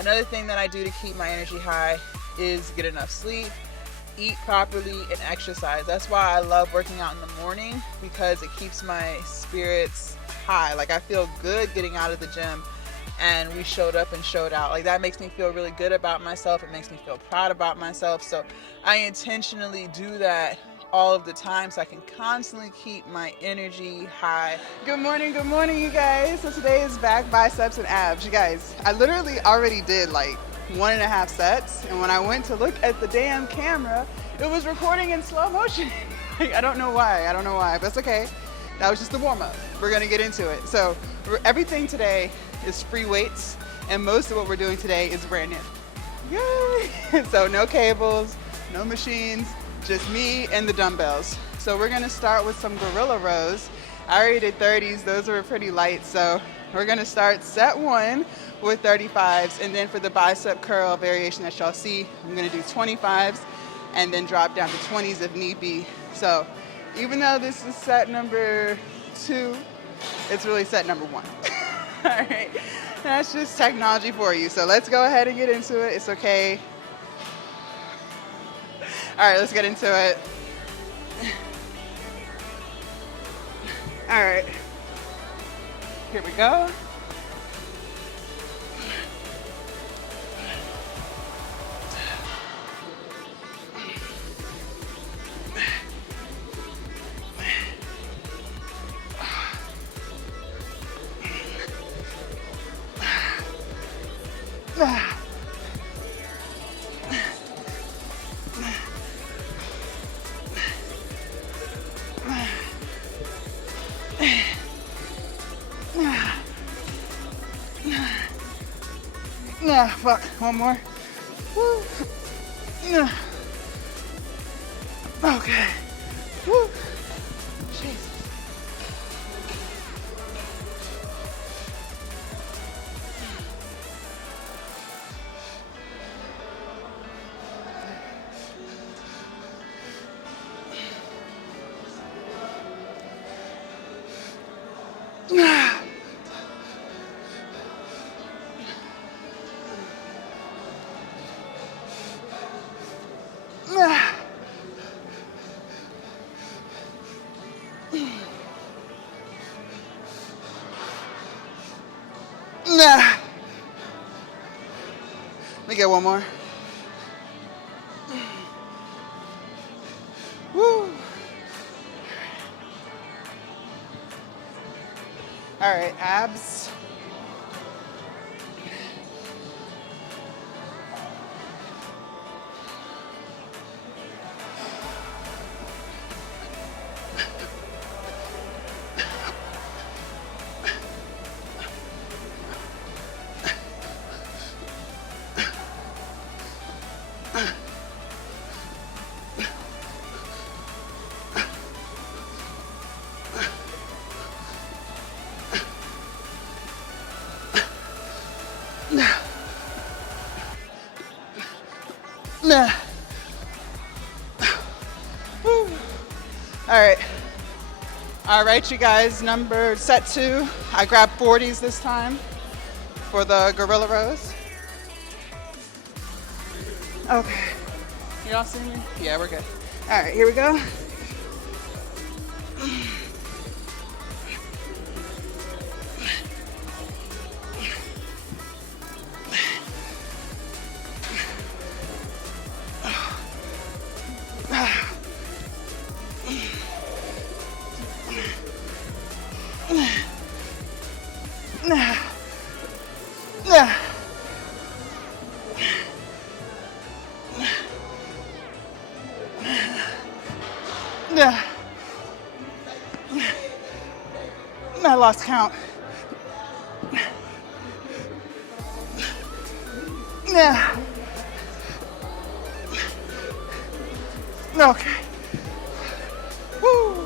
Another thing that I do to keep my energy high is get enough sleep, eat properly, and exercise. That's why I love working out in the morning, because it keeps my spirits high. Like, I feel good getting out of the gym and we showed up and showed out. Like, that makes me feel really good about myself. It makes me feel proud about myself. So I intentionally do that all of the time so I can constantly keep my energy high. Good morning, you guys. So today is back biceps and abs. You guys, I literally already did like 1.5 sets, and when I went to look at the damn camera, it was recording in slow motion. I don't know why, but it's okay. That was just the warm-up. We're gonna get into it. So everything today is free weights, and most of what we're doing today is brand new. Yay! So no cables, no machines, just me and the dumbbells. So we're gonna start with some gorilla rows. I already did 30s, those were pretty light, so we're gonna start set 1 with 35s, and then for the bicep curl variation that y'all see, I'm gonna do 25s and then drop down to 20s if need be. So even though this is set number 2, it's really set number 1. All right, that's just technology for you. So let's go ahead and get into it. It's okay. All right, let's get into it. All right, here we go. Fuck, one more. Woo. Okay. Woo. Jesus. Let me get one more. Woo. All right, abs. All right, you guys, set 2. I grabbed 40s this time for the gorilla rows. Okay, y'all see me? Yeah, we're good. All right, here we go. I lost count. Okay. Woo.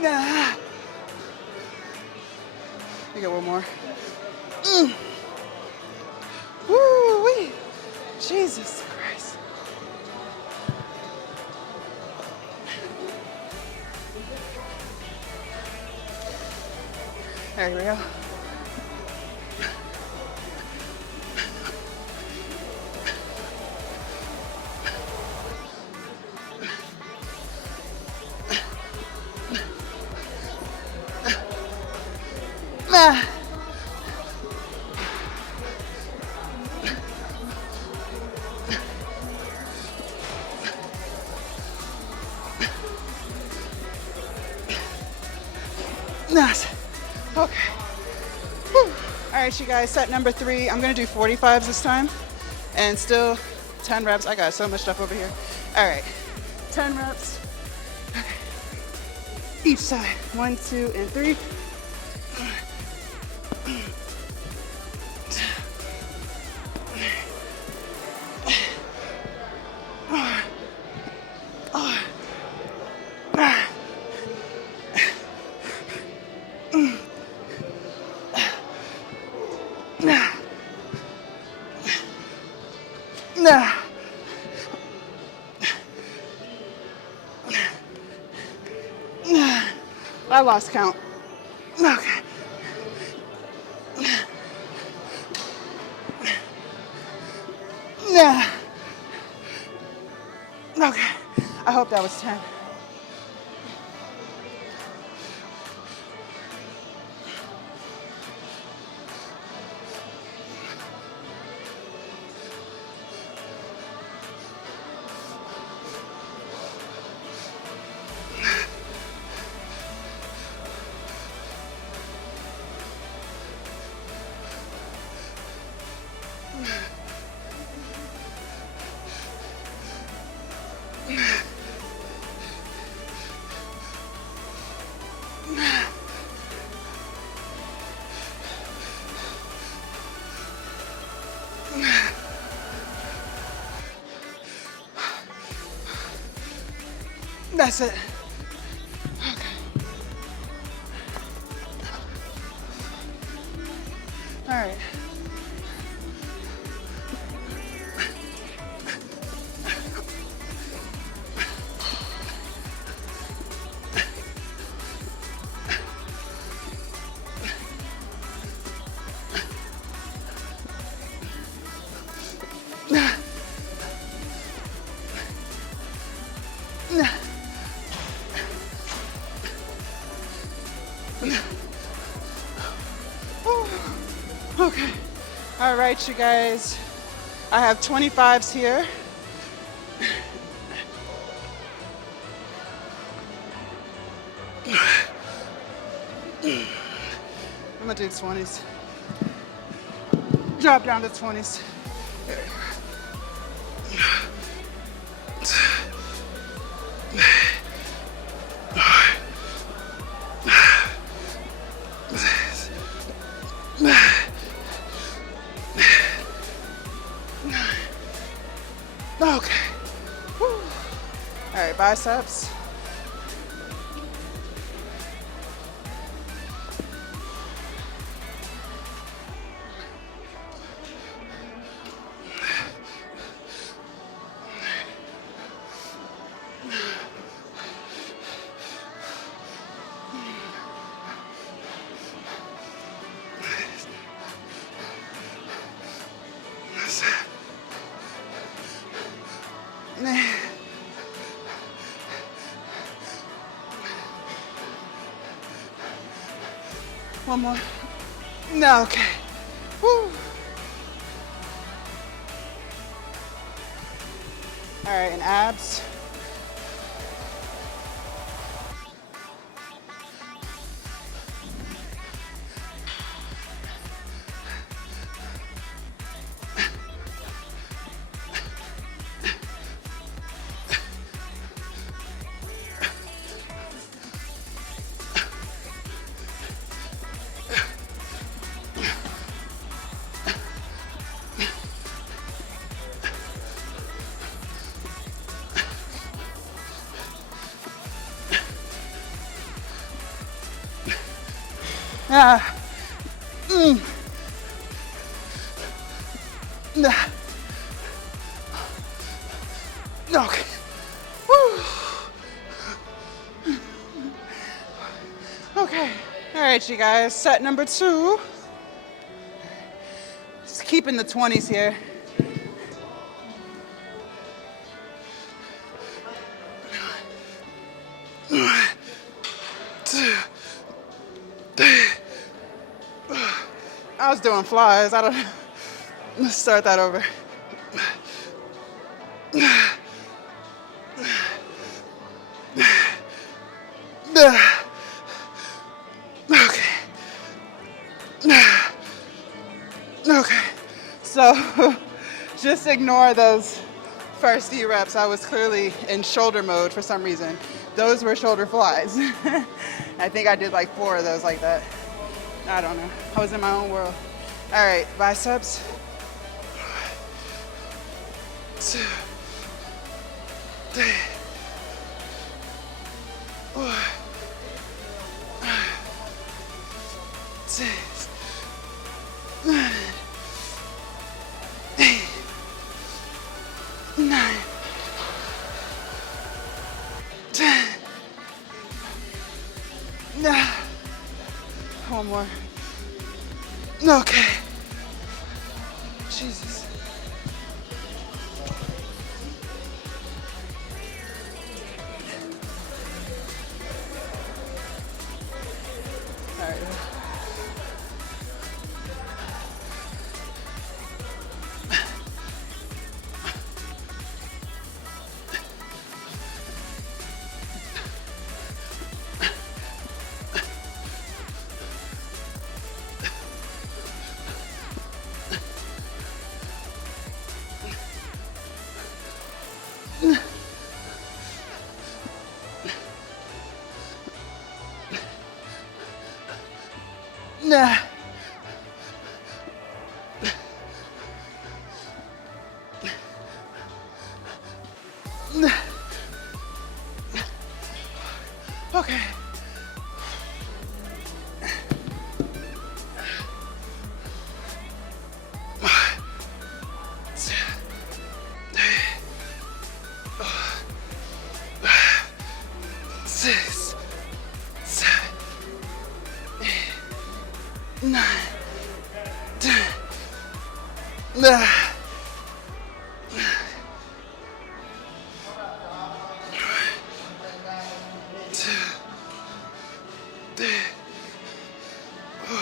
Nah. You got one more. Woo-wee. Jesus Christ. There we go. Nah. Nice. Okay. Whew. All right, you guys, set number 3. I'm gonna do 45s this time, and still 10 reps. I got so much stuff over here. All right, 10 reps. Okay. Each side. 1, 2, and 3. Nah. I lost count. Okay. Nah. Okay. I hope that was 10. That's it. Okay. All right. Okay. All right, you guys. I have 25s here. I'm gonna do 20s. Drop down to 20s. Okay. Whew. All right, biceps. One more. No, okay. Woo. All right, and abs. Ah. Nah. Okay. Woo. Okay. All right, you guys. Set number 2. Just keeping the 20s here. I was doing flies. I don't. Let's start that over. Okay. Okay. So just ignore those first few reps. I was clearly in shoulder mode for some reason. Those were shoulder flies. I think I did like 4 of those like that. I don't know. I was in my own world. All right, biceps. 2, 3, 4, 6, 9, 8, 9, 10. Nah. One more. Okay. Jesus. All right. Nah. Nah. Okay. Six, 7, 8, 9, 10. Nah. 2, 3, 4,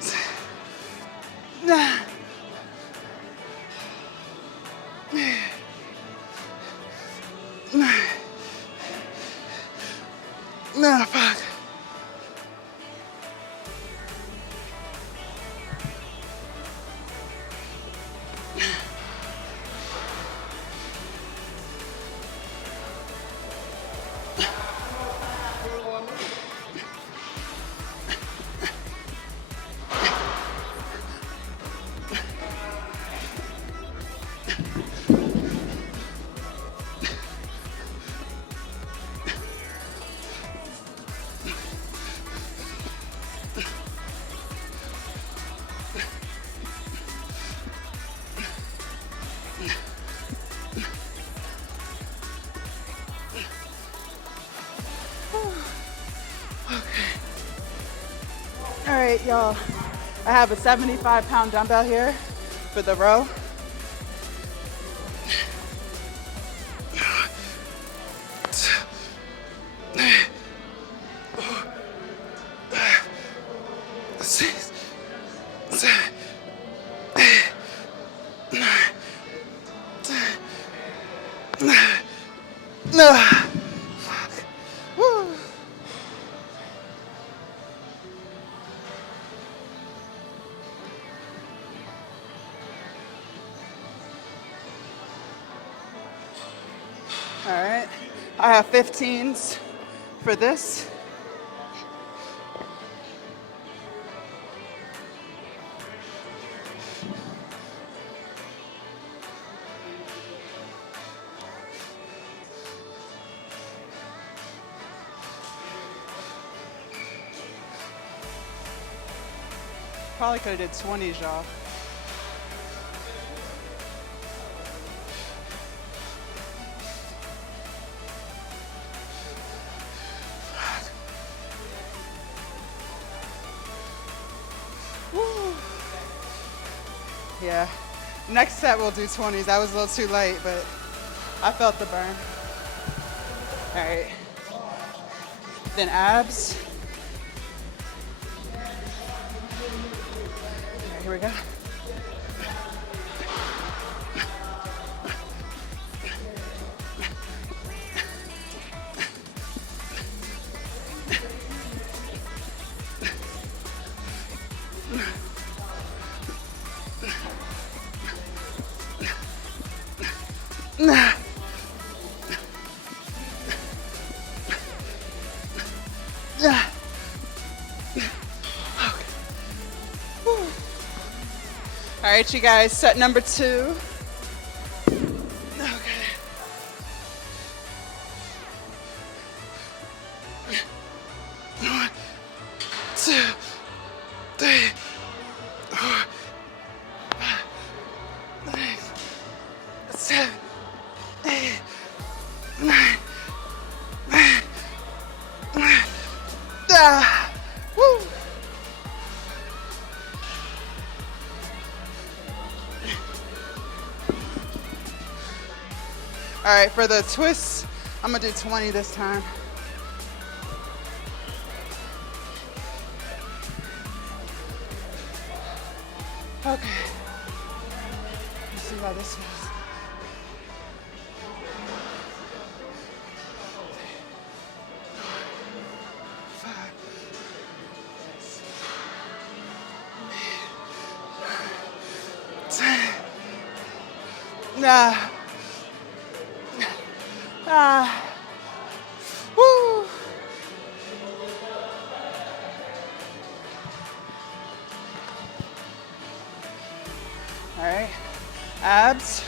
6, 9. No, fuck. All right, y'all. I have a 75-pound dumbbell here for the row. Six, 7, 8, 9, 10. No. Fuck. Woo. All right. I have 15s for this. Probably could have did 20s, y'all. Woo. Yeah. Next set we'll do 20s. That was a little too late, but I felt the burn. All right. Then abs. All right, here we go. Nah. Yeah. Okay. All right, you guys, set number 2. Okay. One, 2, 3, 4, 5, 6, 7, 8, 9. Ah. Woo. All right, for the twists, I'm gonna do 20 this time. Okay. Let's see how this feels. Nah. Ah. Woo. All right. Abs.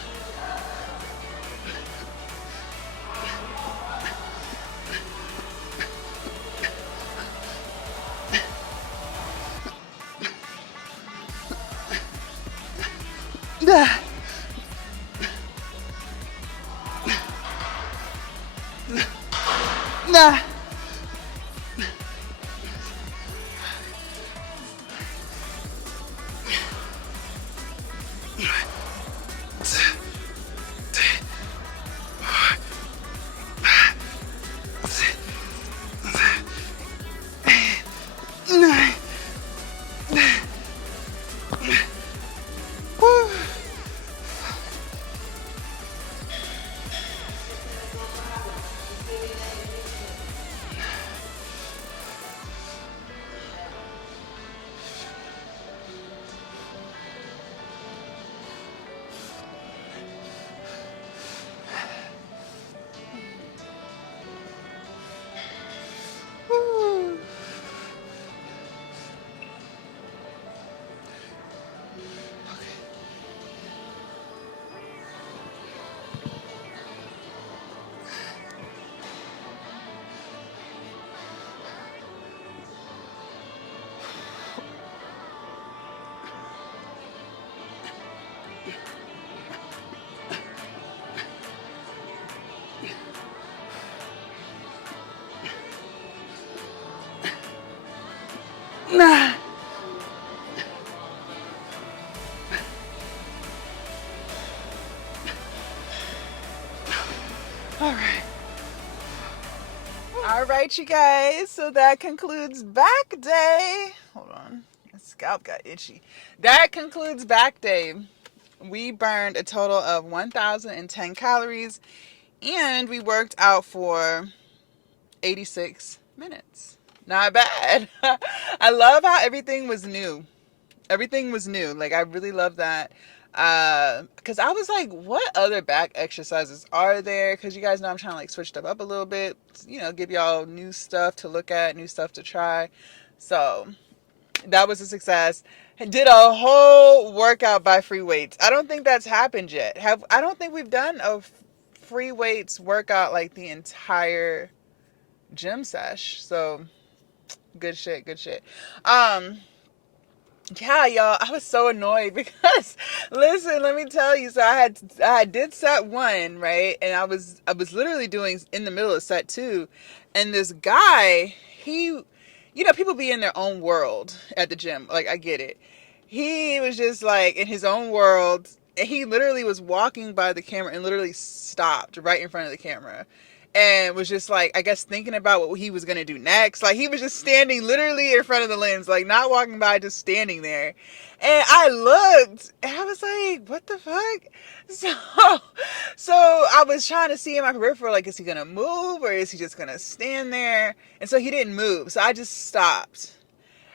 Nah. Nah. Nah. All right. All right, you guys. So that concludes back day. Hold on. My scalp got itchy. That concludes back day. We burned a total of 1,010 calories and we worked out for 86 minutes. Not bad. I love how everything was new. Everything was new. Like, I really love that. Because I was like, what other back exercises are there? Because you guys know I'm trying to like switch stuff up a little bit. You know, give y'all new stuff to look at, new stuff to try. So that was a success. Did a whole workout by free weights. I don't think that's happened yet. I don't think we've done a free weights workout like the entire gym sesh. So good shit. Yeah, y'all, I was so annoyed because listen, let me tell you. So I did set one, right? And I was literally doing in the middle of set two, and this guy, he, people be in their own world at the gym. Like, I get it. He was just like in his own world. And he literally was walking by the camera and literally stopped right in front of the camera and was just like, I guess, thinking about what he was gonna do next. Like, he was just standing literally in front of the lens, like not walking by, just standing there. And I looked and I was like, what the fuck? So so I was trying to see in my peripheral, like, is he gonna move or is he just gonna stand there? And so he didn't move. So I just stopped.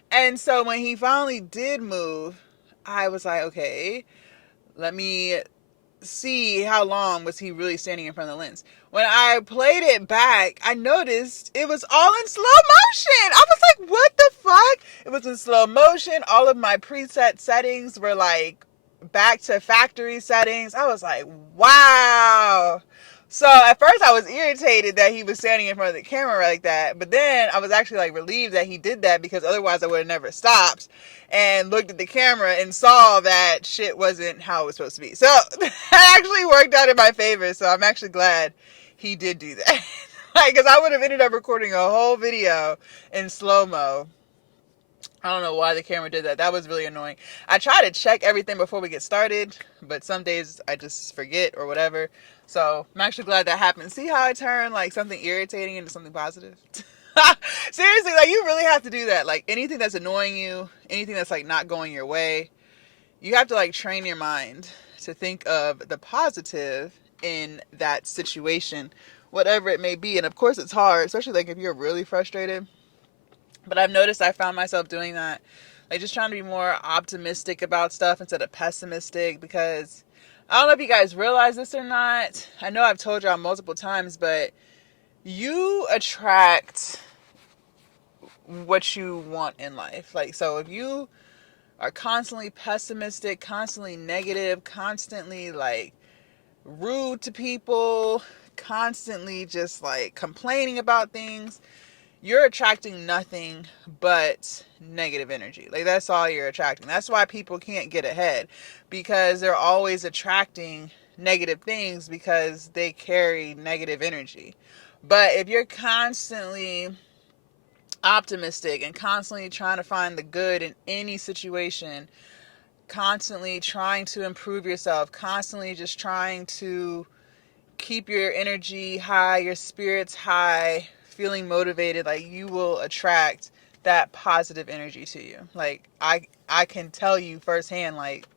And so when he finally did move, I was like, okay, let me see how long was he really standing in front of the lens. When I played it back, I noticed it was all in slow motion. I was like, what the fuck? It was in slow motion. All of my preset settings were like back to factory settings. I was like, wow. So at first I was irritated that he was standing in front of the camera like that, but then I was actually like relieved that he did that because otherwise I would have never stopped and looked at the camera and saw that shit wasn't how it was supposed to be. So that actually worked out in my favor. So I'm actually glad he did do that. Like, because I would have ended up recording a whole video in slow-mo. I don't know why the camera did that. That was really annoying. I try to check everything before we get started, but some days I just forget or whatever. So I'm actually glad that happened. See how I turn like something irritating into something positive? Seriously, like, you really have to do that. Like, anything that's annoying you, anything that's like not going your way, you have to like train your mind to think of the positive in that situation, whatever it may be. And of course it's hard, especially like if you're really frustrated. But I've noticed I found myself doing that. Like, just trying to be more optimistic about stuff instead of pessimistic, because I don't know if you guys realize this or not. I know I've told y'all multiple times, but you attract what you want in life. Like, so if you are constantly pessimistic, constantly negative, constantly like rude to people, constantly just like complaining about things, you're attracting nothing but negative energy. Like, that's all you're attracting. That's why people can't get ahead, because they're always attracting negative things because they carry negative energy. But if you're constantly optimistic and constantly trying to find the good in any situation, constantly trying to improve yourself, constantly just trying to keep your energy high, your spirits high, feeling motivated, like, you will attract that positive energy to you. Like, I can tell you firsthand, like,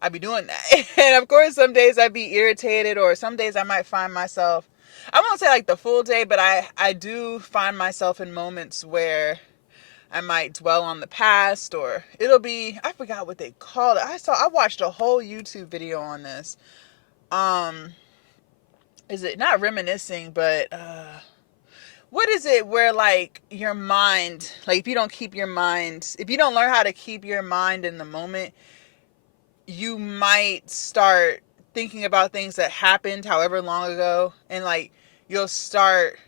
I be doing that. And of course some days I'd be irritated, or some days I might find myself, I won't say like the full day, but I do find myself in moments where I might dwell on the past, or it'll be, I forgot what they called it. I watched a whole YouTube video on this. Is it not reminiscing, but what is it where like your mind, like, if you don't learn how to keep your mind in the moment, you might start thinking about things that happened however long ago, and like you'll start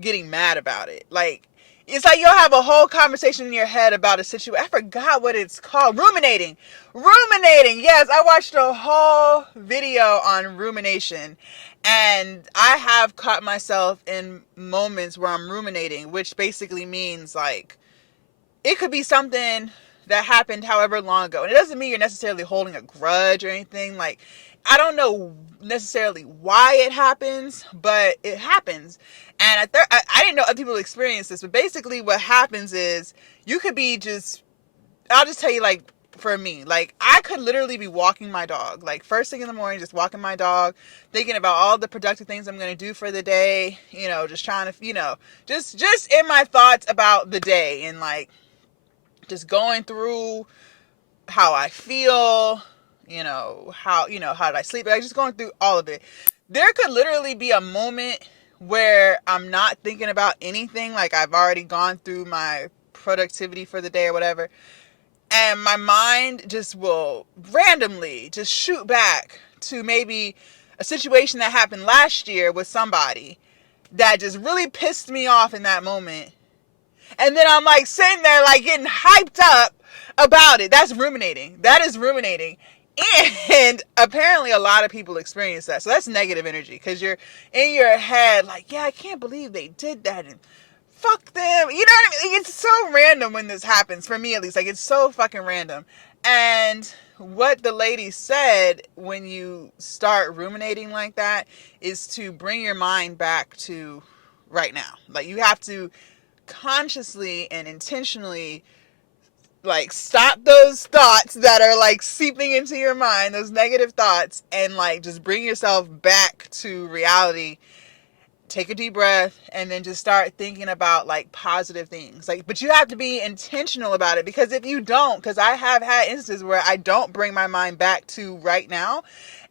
getting mad about it. Like, it's like you'll have a whole conversation in your head about a situation. I forgot what it's called. Ruminating. Yes, I watched a whole video on rumination. And I have caught myself in moments where I'm ruminating, which basically means like it could be something that happened however long ago. And it doesn't mean you're necessarily holding a grudge or anything. Like, I don't know necessarily why it happens, but it happens. And I didn't know other people experience this, but basically what happens is you could be just, I'll just tell you, like, for me, like, I could literally be walking my dog, like, first thing in the morning, just walking my dog, thinking about all the productive things I'm going to do for the day, just trying to, just in my thoughts about the day, and like, just going through how I feel, how did I sleep? Like, just going through all of it. There could literally be a moment where I'm not thinking about anything. Like, I've already gone through my productivity for the day or whatever. And my mind just will randomly just shoot back to maybe a situation that happened last year with somebody that just really pissed me off in that moment. And then I'm like sitting there like getting hyped up about it. That's ruminating. That is ruminating. And apparently a lot of people experience that. So that's negative energy because you're in your head like, yeah, I can't believe they did that. And fuck them. You know what I mean? It's so random when this happens, for me at least. Like, it's so fucking random. And what the lady said when you start ruminating like that is to bring your mind back to right now. Like, you have to consciously and intentionally like stop those thoughts that are like seeping into your mind, those negative thoughts, and like just bring yourself back to reality. Take a deep breath and then just start thinking about like positive things. Like, but you have to be intentional about it, because if you don't, because I have had instances where I don't bring my mind back to right now,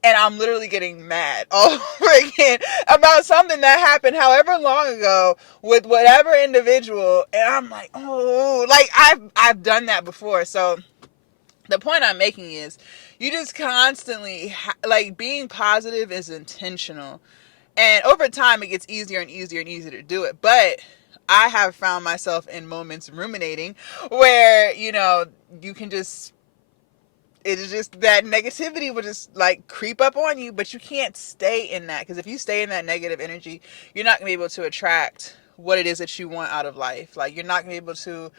and I'm literally getting mad all over again about something that happened however long ago with whatever individual, and I'm like, oh, like I've done that before. So the point I'm making is, you just constantly like, being positive is intentional. And over time, it gets easier and easier and easier to do it. But I have found myself in moments ruminating where, you know, you can just, it is just that negativity will just like creep up on you, but you can't stay in that. Because if you stay in that negative energy, you're not going to be able to attract what it is that you want out of life. Like, you're not going to be able to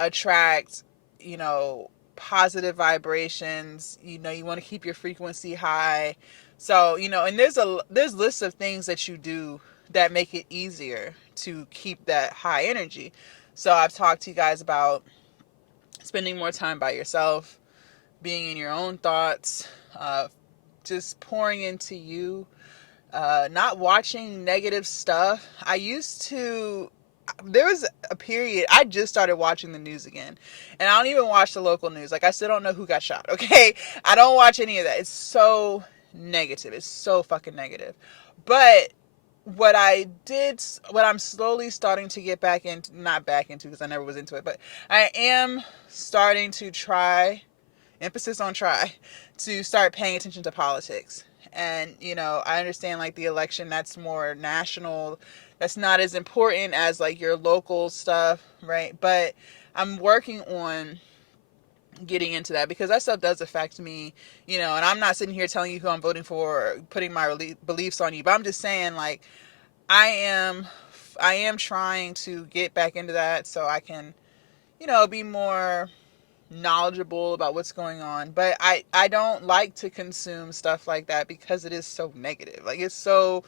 attract, you know, positive vibrations. You know, you want to keep your frequency high. So, you know, and there's lists of things that you do that make it easier to keep that high energy. So I've talked to you guys about spending more time by yourself, being in your own thoughts, just pouring into you, not watching negative stuff. There was a period, I just started watching the news again, and I don't even watch the local news. Like, I still don't know who got shot, okay? I don't watch any of that. It's so negative. It's so fucking negative. But what I'm slowly starting to get back into, not back into because I never was into it, but I am starting to try, emphasis on try, to start paying attention to politics. And, you know, I understand like the election, that's more national. That's not as important as like your local stuff, right? But I'm working on getting into that, because that stuff does affect me, you know, and I'm not sitting here telling you who I'm voting for or putting my beliefs on you, but I'm just saying, like, I am trying to get back into that so I can, you know, be more knowledgeable about what's going on. But I don't like to consume stuff like that because it is so negative. Like, it's so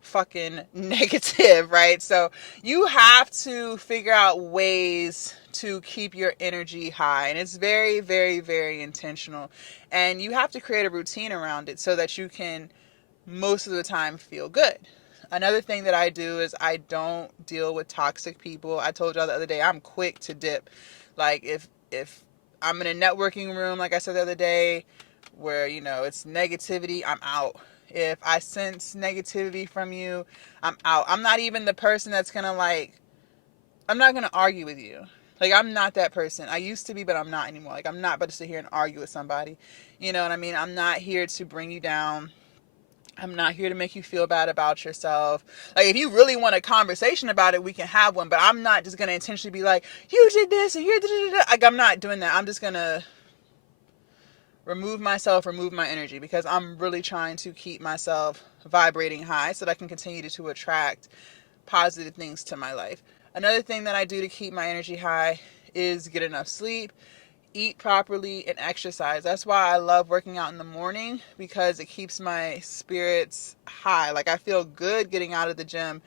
fucking negative, right? So you have to figure out ways to keep your energy high, and it's very, very, very intentional. And you have to create a routine around it so that you can most of the time feel good. Another thing that I do is I don't deal with toxic people. I told y'all the other day, I'm quick to dip. Like, if I'm in a networking room, like I said the other day, where, you know, it's negativity, I'm out. If I sense negativity from you, I'm out. I'm not even the person that's gonna like, I'm not gonna argue with you. Like, I'm not that person. I used to be, but I'm not anymore. Like, I'm not about to sit here and argue with somebody. You know what I mean? I'm not here to bring you down. I'm not here to make you feel bad about yourself. Like, if you really want a conversation about it, we can have one. But I'm not just gonna intentionally be like, you did this and you did it. Like, I'm not doing that. I'm just gonna remove my energy, because I'm really trying to keep myself vibrating high so that I can continue to attract positive things to my life. Another thing that I do to keep my energy high is get enough sleep, eat properly, and exercise. That's why I love working out in the morning, because it keeps my spirits high. Like, I feel good getting out of the gym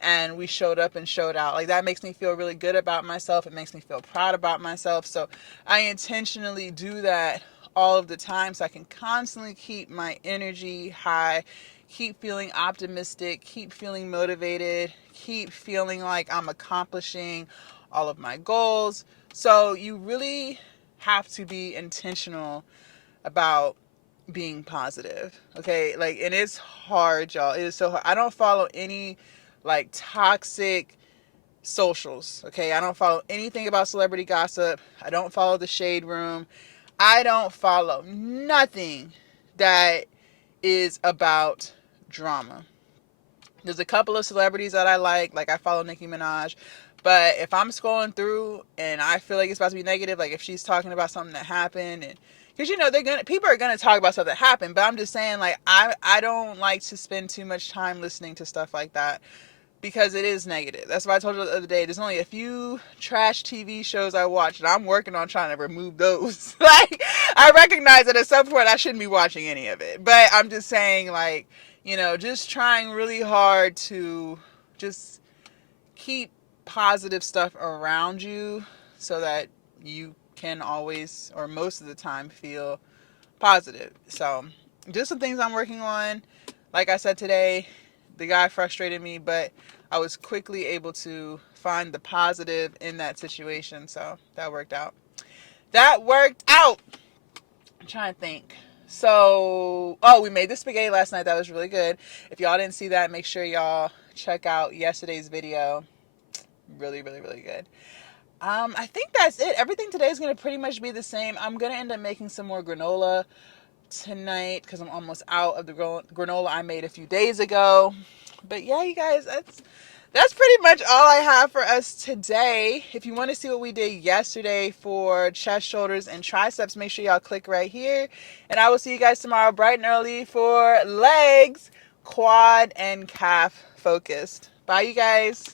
and we showed up and showed out. Like, that makes me feel really good about myself. It makes me feel proud about myself. So I intentionally do that all of the time so I can constantly keep my energy high, keep feeling optimistic, keep feeling motivated, keep feeling like I'm accomplishing all of my goals. So you really have to be intentional about being positive, okay? Like, and it's hard, y'all. It is so hard. I don't follow any like toxic socials, okay? I don't follow anything about celebrity gossip. I don't follow the shade room. I don't follow nothing that is about drama. There's a couple of celebrities that I like I follow Nicki Minaj, But if I'm scrolling through and I feel like it's about to be negative, like if she's talking about something that happened, and because people are gonna talk about stuff that happened, but I'm just saying, like, I don't like to spend too much time listening to stuff like that because it is negative. That's why I told you the other day. There's only a few trash TV shows I watch, and I'm working on trying to remove those. Like, I recognize that at some point I shouldn't be watching any of it, but I'm just saying, like, just trying really hard to just keep positive stuff around you so that you can always, or most of the time, feel positive. So just some things I'm working on. Like I said today, the guy frustrated me, but I was quickly able to find the positive in that situation. So that worked out. I'm trying to think. So, we made the spaghetti last night. That was really good. If y'all didn't see that, make sure y'all check out yesterday's video. Really, really, really good. I think that's it. Everything today is going to pretty much be the same. I'm going to end up making some more granola tonight because I'm almost out of the granola I made a few days ago. But yeah, you guys, that's pretty much all I have for us today. If you want to see what we did yesterday for chest, shoulders, and triceps, make sure y'all click right here. And I will see you guys tomorrow bright and early for legs, quad, and calf focused. Bye, you guys.